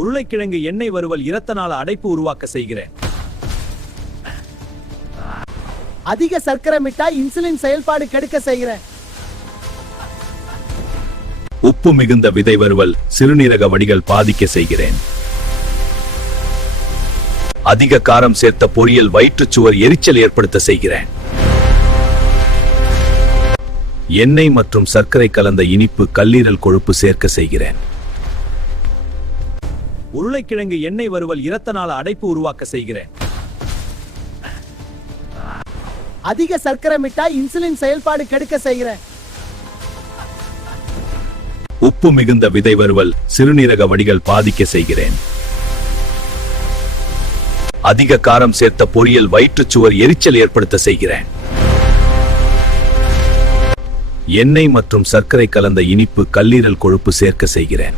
உருளைக்கிழங்கு எண்ணெய் வறுவல் இரத்த நாள அடைப்பு உருவாக்க செய்கிறேன். அதிக சர்க்கரை மிட்டாய் இன்சுலின் செயல்பாடு கெடுக்க செய்கிறேன். உப்பு மிகுந்த விதை வறுவல் சிறுநீரக வடிகள் பாதிக்க செய்கிறேன். அதிக காரம் சேர்த்த பொரியல் வயிற்றுச்சுவர் எரிச்சல் ஏற்படுத்த செய்கிறேன். எண்ணெய் மற்றும் சர்க்கரை கலந்த இனிப்பு கல்லீரல் கொழுப்பு சேர்க்க செய்கிறேன். உருளைக்கிழங்கு எண்ணெய் வறுவல் இரத்த நாள அடைப்பு உருவாக்க செய்கிறேன். அதிக சர்க்கரை மிட்டாய் இன்சுலின் செயல்பாடு கெடுக்க செய்கிறேன். உப்பு மிகுந்த விதை வறுவல் சிறுநீரக வடிகள் பாதிக்க செய்கிறேன். அதிக காரம் சேர்த்த பொரியல் வயிற்றுச்சுவர் எரிச்சல் ஏற்படுத்த செய்கிறேன். எண்ணெய் மற்றும் சர்க்கரை கலந்த இனிப்பு கல்லீரல் கொழுப்பு சேர்க்க செய்கிறேன்.